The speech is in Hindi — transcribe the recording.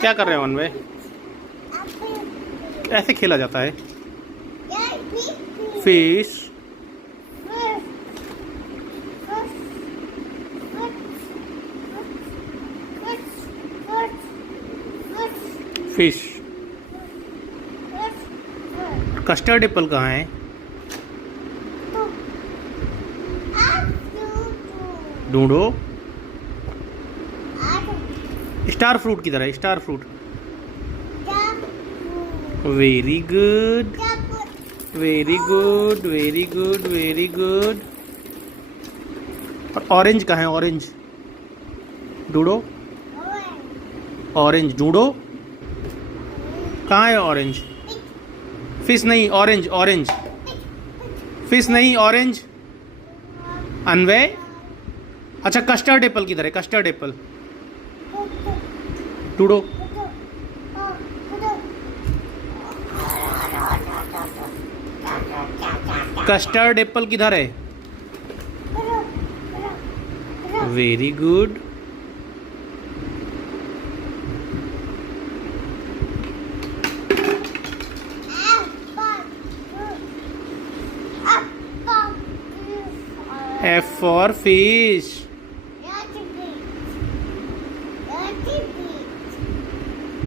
क्या कर रहे हो अनवय? ऐसे खेला जाता है। Fish, fish. कस्टर्ड एप्पल कहाँ है? ढूंढो। स्टार फ्रूट किधर है? Star fruit. Very good, very good, very good, very good. और ऑरेंज कहाँ है? ऑरेंज ढूंढो। ऑरेंज ढूंढो। कहाँ है ऑरेंज? फिश नहीं, ऑरेंज, ऑरेंज। फिश नहीं, ऑरेंज। अनवय। अच्छा, कस्टर्ड एप्पल किधर है? कस्टर्ड एप्पल ढूंढो। कस्टर्ड एप्पल किधर है? Very good. F for fish.